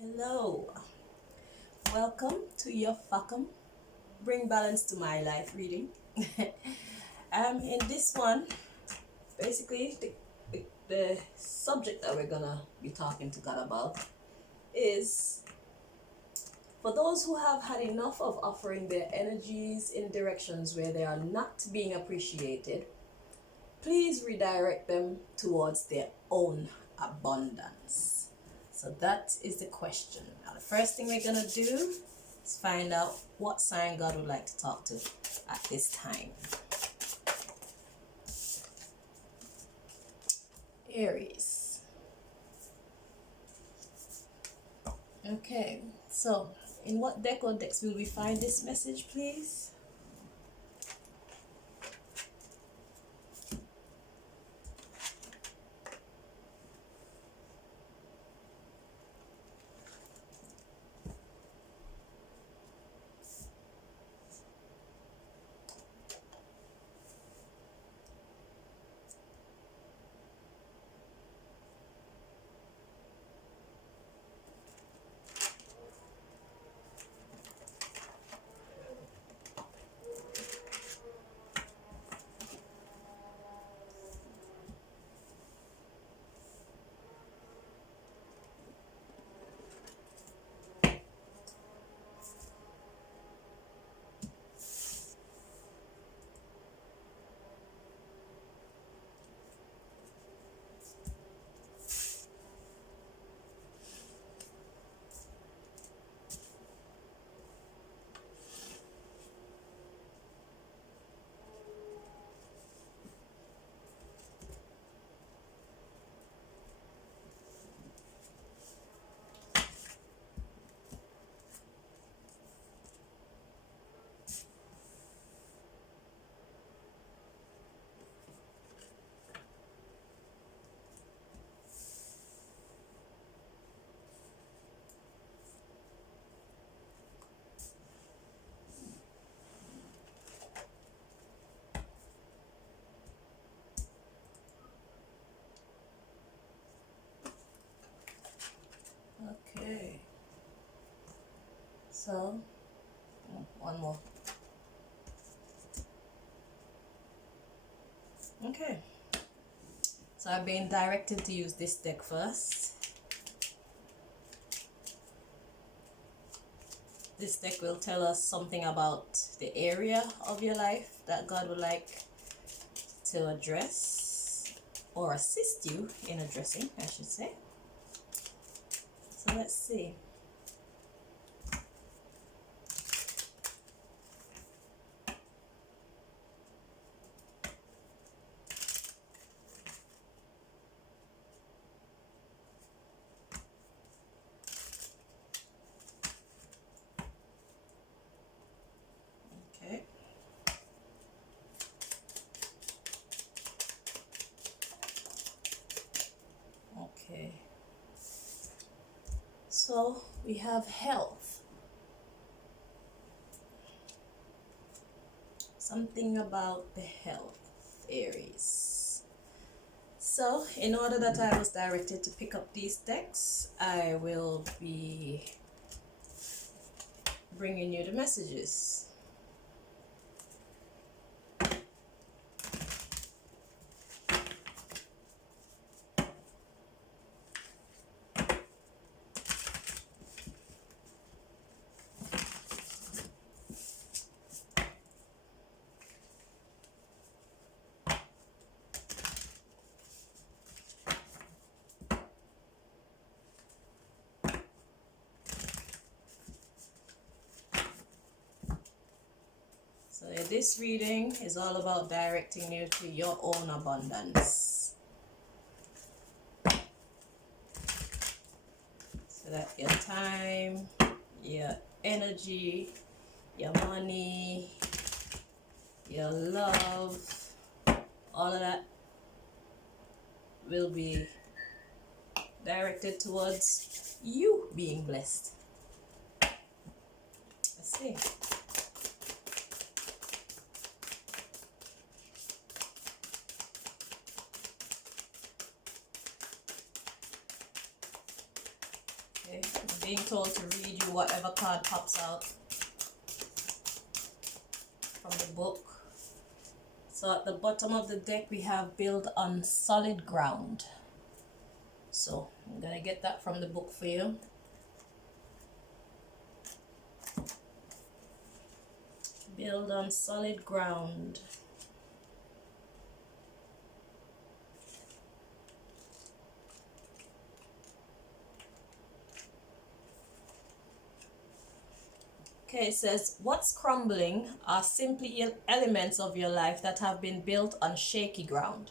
Hello, welcome to your Facum Bring Balance to My Life reading. In this one, basically, the subject that we're gonna be talking to God about is for those who have had enough of offering their energies in directions where they are not being appreciated, please redirect them towards their own abundance. So that is the question. Now, the first thing we're going to do is find out what sign God would like to talk to at this time. Aries. Okay, so in what deck or decks will we find this message, please? Okay, so one more. Okay, so I've been directed to use this deck first. This deck will tell us something about the area of your life that God would like to address or assist you in addressing, I should say. So let's see. Okay. Okay. So we have health. Something about the health, Aries. So in order that I was directed to pick up these decks, I will be bringing you the messages. So this reading is all about directing you to your own abundance, so that your time, your energy, your money, your love, all of that will be directed towards you being blessed. Let's see. Okay, I'm being told to read you whatever card pops out from the book. So at the bottom of the deck we have build on solid ground. So I'm gonna get that from the book for you. Build on solid ground. Okay, it says, what's crumbling are simply elements of your life that have been built on shaky ground.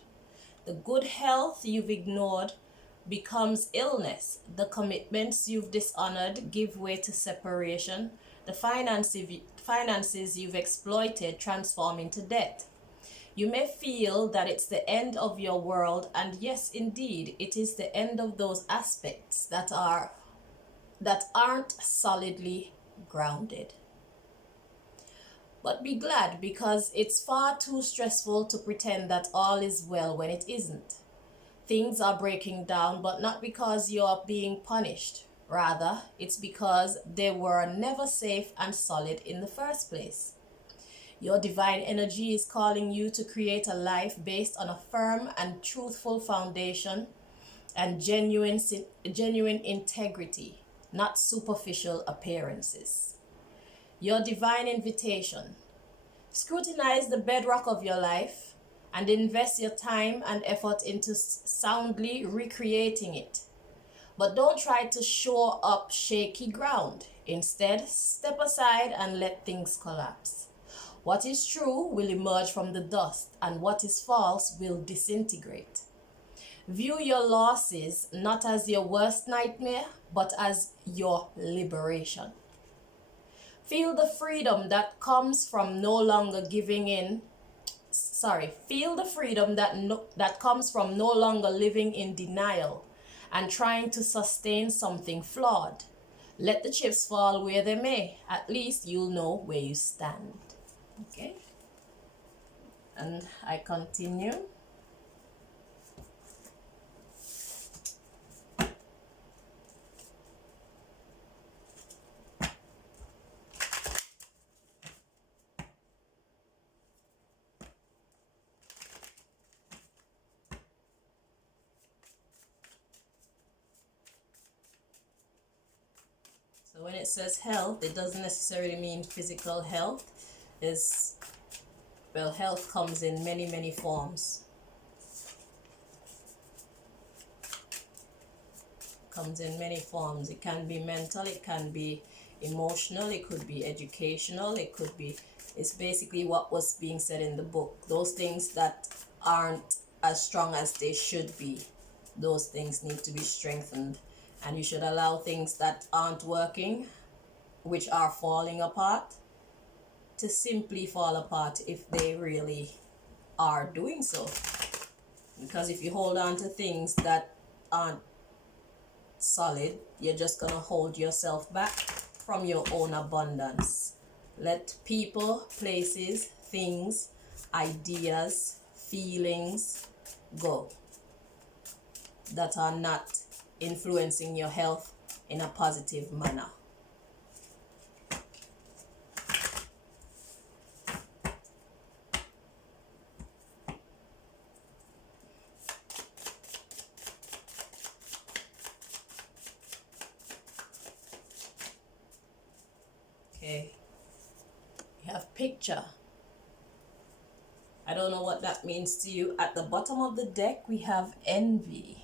The good health you've ignored becomes illness. The commitments you've dishonored give way to separation. The finances you've exploited transform into debt. You may feel that it's the end of your world, and yes, indeed, it is the end of those aspects that aren't solidly grounded. But be glad, because it's far too stressful to pretend that all is well when it isn't. Things are breaking down, but not because you're being punished. Rather, it's because they were never safe and solid in the first place. Your divine energy is calling you to create a life based on a firm and truthful foundation and genuine integrity, not superficial appearances. Your divine invitation. Scrutinize the bedrock of your life and invest your time and effort into soundly recreating it. But don't try to shore up shaky ground. Instead, step aside and let things collapse. What is true will emerge from the dust, and what is false will disintegrate. View your losses not as your worst nightmare, but as your liberation. Feel the freedom that comes from no longer giving in. Feel the freedom that comes from no longer living in denial and trying to sustain something flawed. Let the chips fall where they may. At least you'll know where you stand. Okay? And I continue. So when it says health, it doesn't necessarily mean physical health. Health comes in many, many forms. Comes in many forms. It can be mental, it can be emotional, it could be educational, it's basically what was being said in the book. Those things that aren't as strong as they should be, those things need to be strengthened. And you should allow things that aren't working, which are falling apart, to simply fall apart if they really are doing so. Because if you hold on to things that aren't solid, you're just gonna hold yourself back from your own abundance. Let people, places, things, ideas, feelings go that are not influencing your health in a positive manner. Okay, you have picture. I don't know what that means to you. At the bottom of the deck we have envy.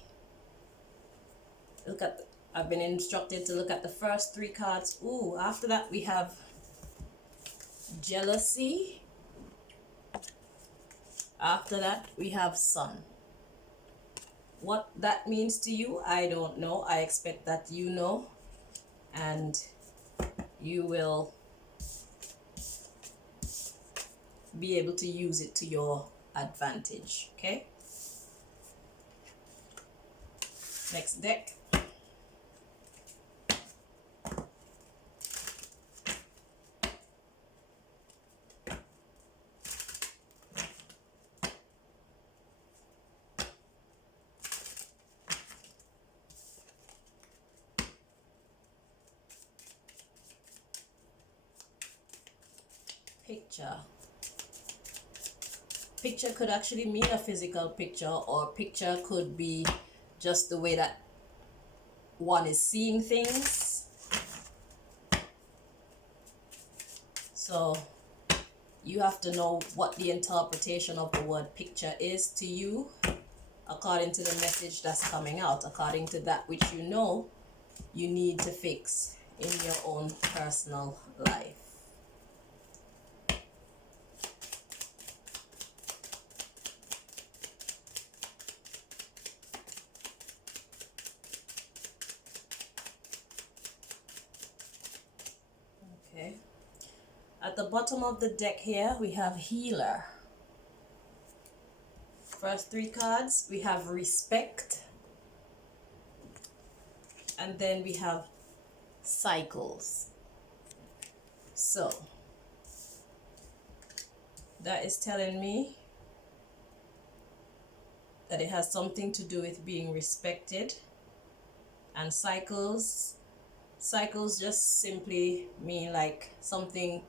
I've been instructed to look at the first three cards. Ooh, after that we have jealousy. After that we have sun. What that means to you, I don't know. I expect that you know, and you will be able to use it to your advantage. Okay, next deck. picture. Picture could actually mean a physical picture, or picture could be just the way that one is seeing things. So you have to know what the interpretation of the word picture is to you, according to the message that's coming out, according to that which you know you need to fix in your own personal life. Okay. At the bottom of the deck here, we have healer. First three cards, we have respect. And then we have cycles. So that is telling me that it has something to do with being respected. And cycles just simply mean like something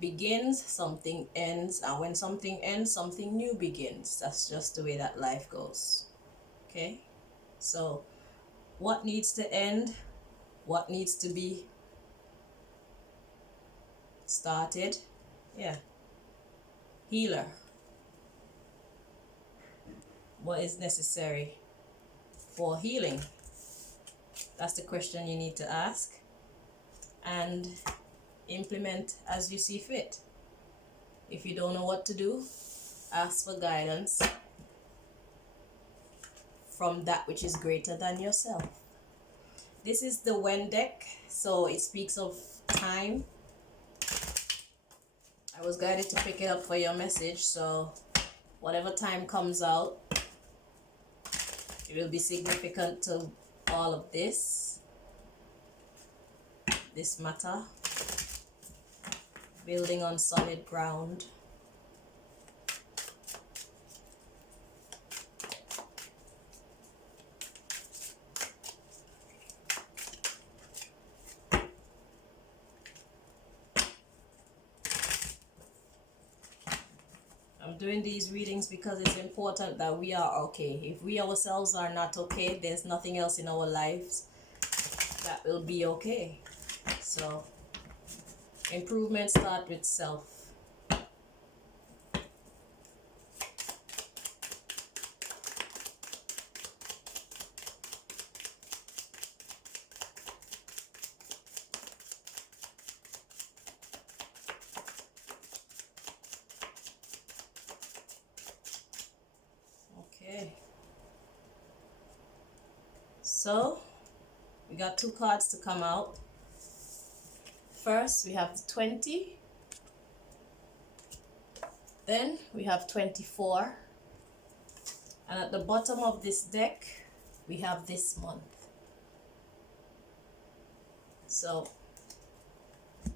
begins, something ends, and when something ends, something new begins. That's just the way that life goes. Okay, so what needs to end, what needs to be started? Yeah, healer. What is necessary for healing? That's the question you need to ask and implement as you see fit. If you don't know what to do, ask for guidance from that which is greater than yourself. This is the when deck, so it speaks of time. I was guided to pick it up for your message, so whatever time comes out, it will be significant to all of this matter. Building on solid ground. I'm doing these readings because it's important that we are okay. If we ourselves are not okay, there's nothing else in our lives that will be okay. So improvement starts with self. Okay. So we got two cards to come out. First, we have the 20. Then we have 24. And at the bottom of this deck, we have this month. So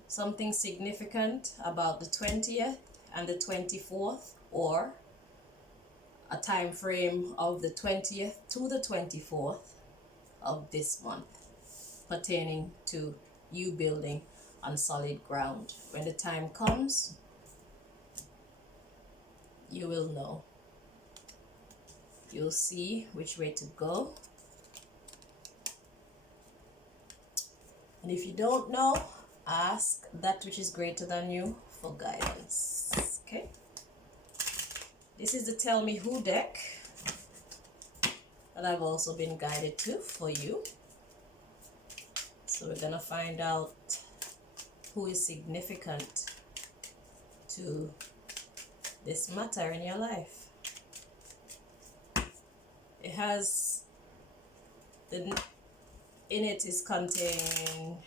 something significant about the 20th and the 24th, or a time frame of the 20th to the 24th of this month, pertaining to you building on solid ground. When the time comes, you will know. You'll see which way to go. And if you don't know, ask that which is greater than you for guidance. Okay? This is the Tell Me Who deck that I've also been guided to for you. So we're going to find out who is significant to this matter in your life. It has in it is contain,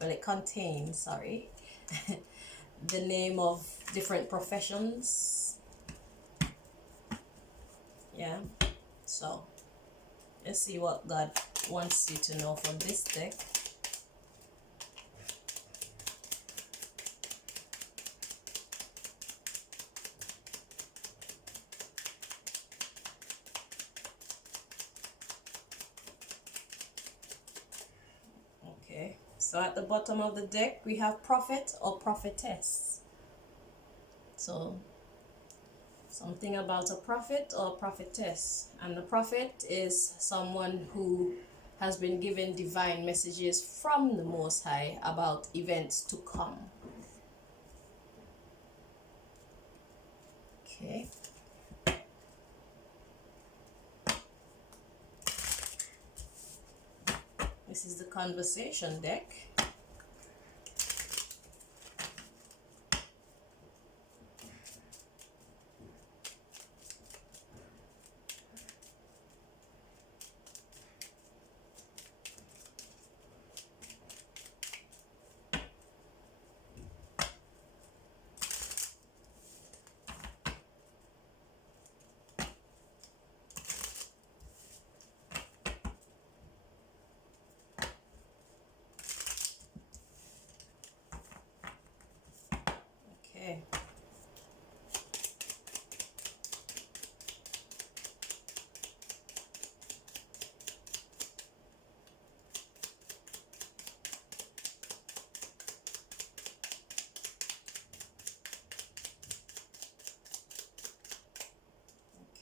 well, it contains, sorry, the name of different professions. Yeah, so let's see what God wants you to know from this deck. Okay, so at the bottom of the deck we have prophet or prophetess. So something about a prophet or prophetess, and the prophet is someone who has been given divine messages from the Most High about events to come. Okay. This is the conversation deck. Okay.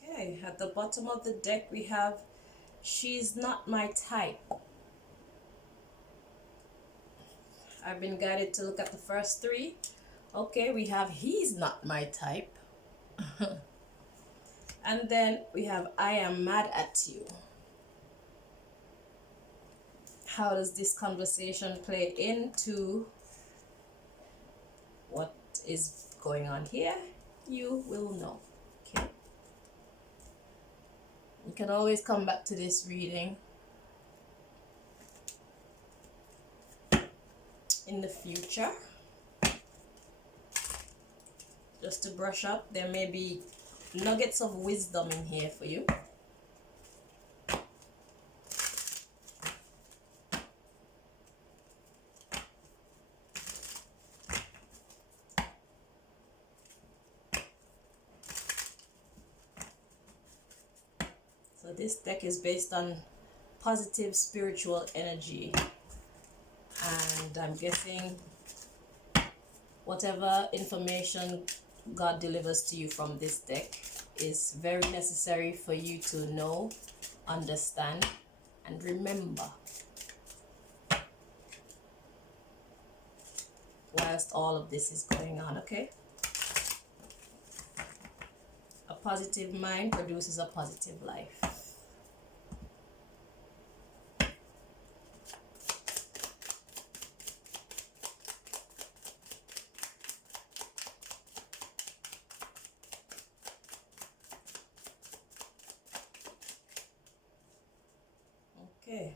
Okay, at the bottom of the deck we have, she's not my type. I've been guided to look at the first three. Okay, we have he's not my type. And then we have I am mad at you. How does this conversation play into what is going on here? You will know. Okay. You can always come back to this reading in the future, just to brush up. There may be nuggets of wisdom in here for you. So this deck is based on positive spiritual energy, and I'm guessing whatever information God delivers to you from this deck is very necessary for you to know, understand, and remember whilst all of this is going on. Okay? A positive mind produces a positive life. Okay.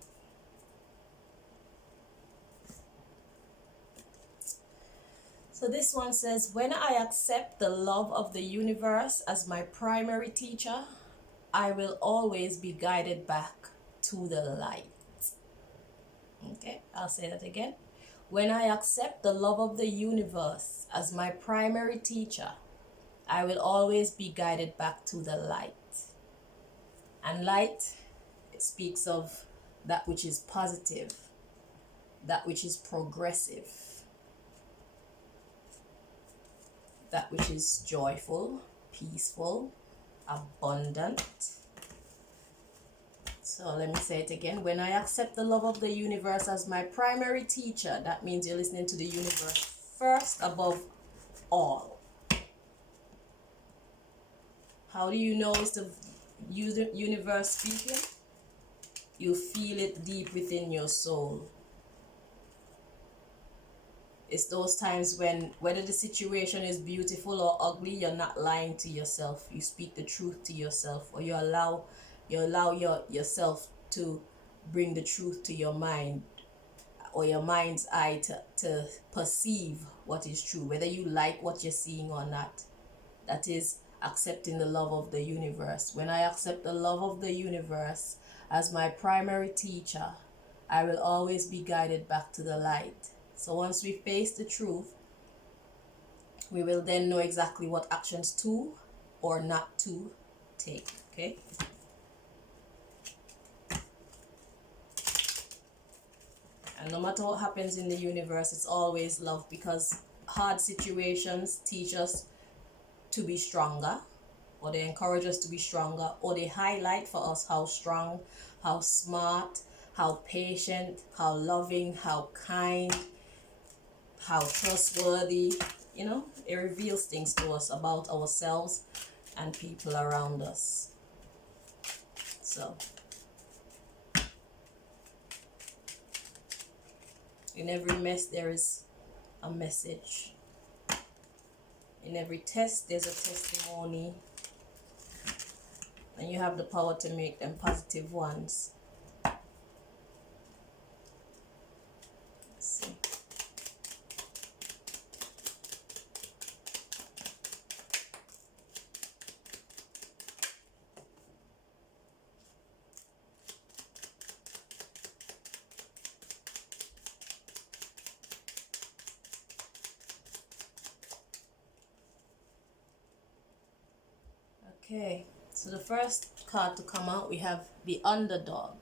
So this one says, when I accept the love of the universe as my primary teacher, I will always be guided back to the light. Okay, I'll say that again. When I accept the love of the universe as my primary teacher, I will always be guided back to the light. And light, it speaks of that which is positive, that which is progressive, that which is joyful, peaceful, abundant. So let me say it again. When I accept the love of the universe as my primary teacher, that means you're listening to the universe first above all. How do you know it's the universe speaking? You feel it deep within your soul. It's those times when, whether the situation is beautiful or ugly, you're not lying to yourself. You speak the truth to yourself, or you allow yourself to bring the truth to your mind, or your mind's eye to perceive what is true, whether you like what you're seeing or not. That is accepting the love of the universe. When I accept the love of the universe as my primary teacher, I will always be guided back to the light. So once we face the truth, we will then know exactly what actions to or not to take. Okay? And no matter what happens in the universe, it's always love, because hard situations teach us to be stronger, or they encourage us to be stronger, or they highlight for us how strong, how smart, how patient, how loving, how kind, how trustworthy. You know, it reveals things to us about ourselves and people around us. So in every mess there is a message. In every test there's a testimony. And you have the power to make them positive ones. Let's see. Okay, so the first card to come out, we have the underdog.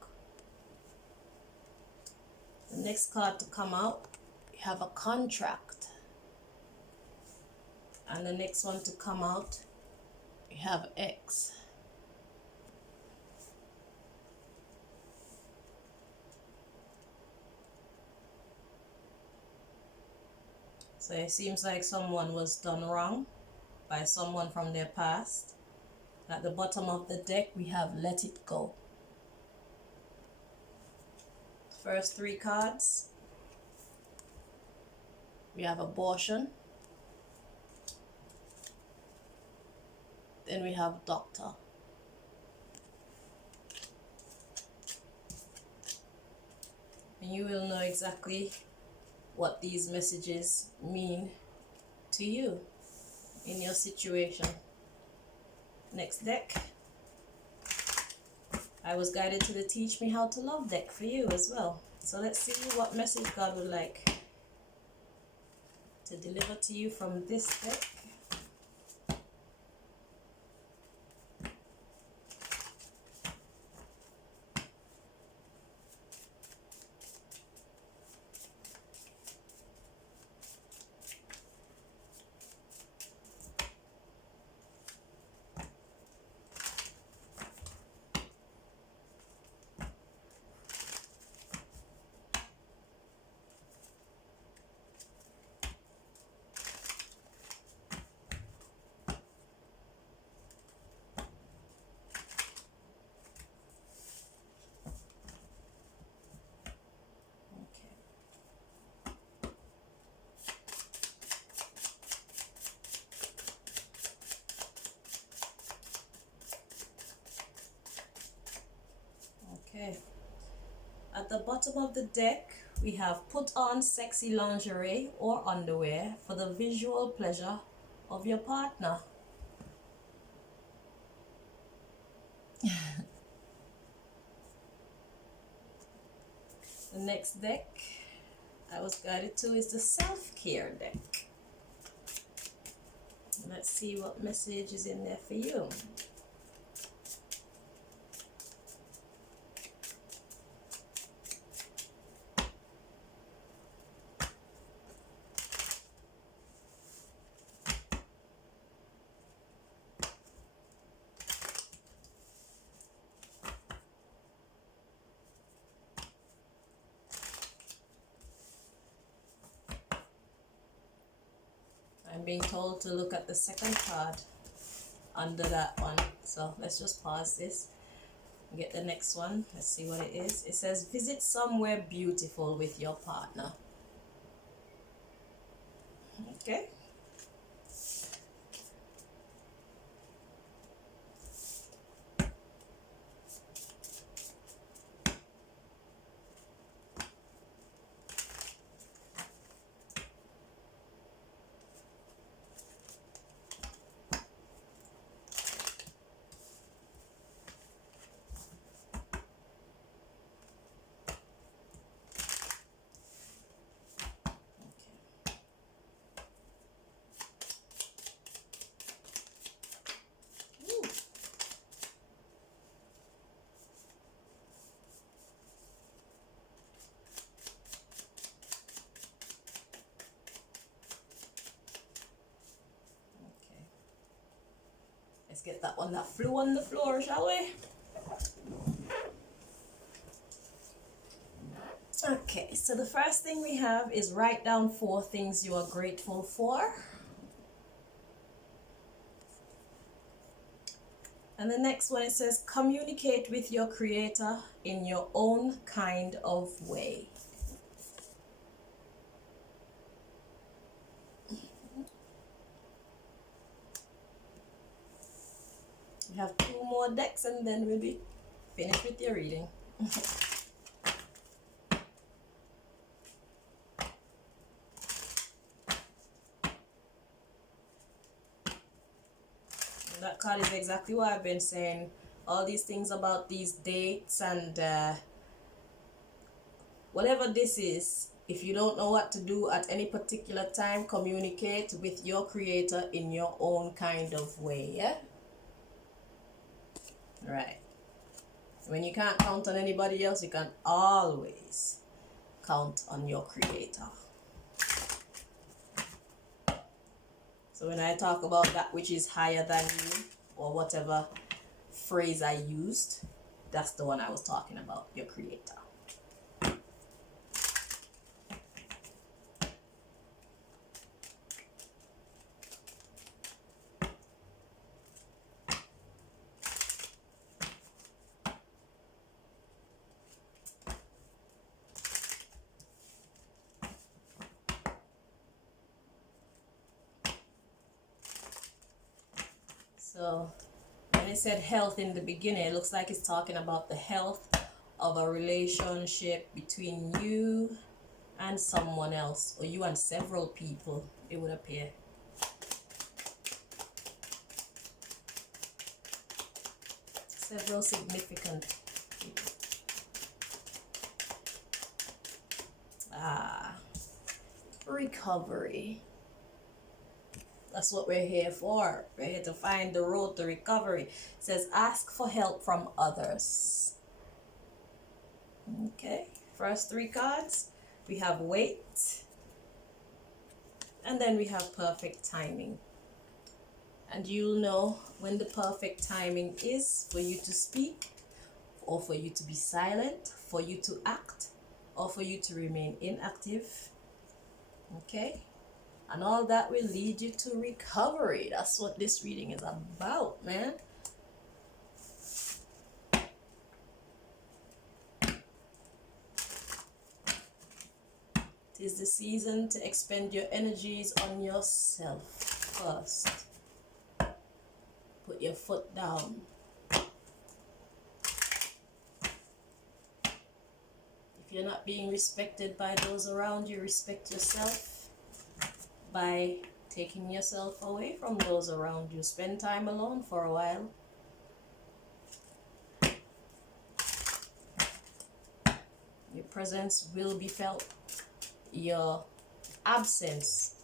The next card to come out, we have a contract. And the next one to come out, we have X. So it seems like someone was done wrong by someone from their past. At the bottom of the deck, we have Let It Go. First three cards, we have Abortion. Then we have Doctor. And you will know exactly what these messages mean to you in your situation. Next deck, I was guided to the Teach Me How to Love deck for you as well. So let's see what message God would like to deliver to you from this deck. Okay. At the bottom of the deck, we have put on sexy lingerie or underwear for the visual pleasure of your partner. The next deck I was guided to is the self-care deck. Let's see what message is in there for you. I'm being told to look at the second card under that one. So let's just pause this and get the next one. Let's see what it is. It says, visit somewhere beautiful with your partner. Okay. Let's get that one that flew on the floor, shall we? Okay, so the first thing we have is write down 4 things you are grateful for. And the next one, it says communicate with your creator in your own kind of way. You have 2 more decks and then we'll be finished with your reading. That card is exactly what I've been saying. All these things about these dates and whatever this is, if you don't know what to do at any particular time, communicate with your creator in your own kind of way, yeah? Right. When you can't count on anybody else, you can always count on your creator. So when I talk about that which is higher than you, or whatever phrase I used, that's the one I was talking about, your creator. So when it said health in the beginning, it looks like it's talking about the health of a relationship between you and someone else, or you and several people, it would appear. Several significant people. Recovery. That's what we're here for. We're here to find the road to recovery. It says ask for help from others. Okay, first 3 cards. We have wait. And then we have perfect timing. And you'll know when the perfect timing is for you to speak, or for you to be silent, for you to act, or for you to remain inactive. Okay? And all that will lead you to recovery. That's what this reading is about, man. It is the season to expend your energies on yourself first. Put your foot down. If you're not being respected by those around you, respect yourself by taking yourself away from those around you. Spend time alone for a while. Your presence will be felt. Your absence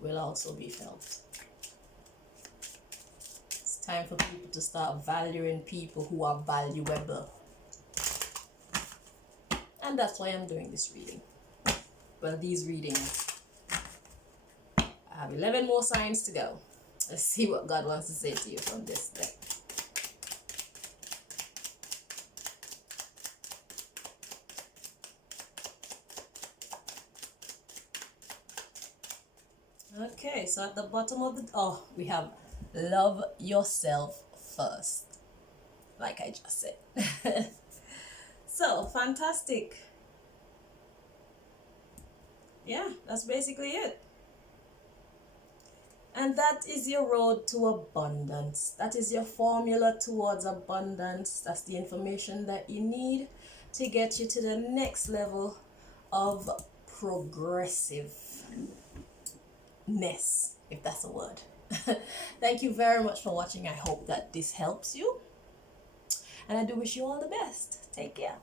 will also be felt. It's time for people to start valuing people who are valuable. And that's why I'm doing this reading. Well, these readings. I have 11 more signs to go. Let's see what God wants to say to you from this deck. Okay, so at the bottom of the... we have love yourself first. Like I just said. So, fantastic. Yeah, that's basically it. And that is your road to abundance. That is your formula towards abundance. That's the information that you need to get you to the next level of progressiveness, if that's a word. Thank you very much for watching. I hope that this helps you. And I do wish you all the best. Take care.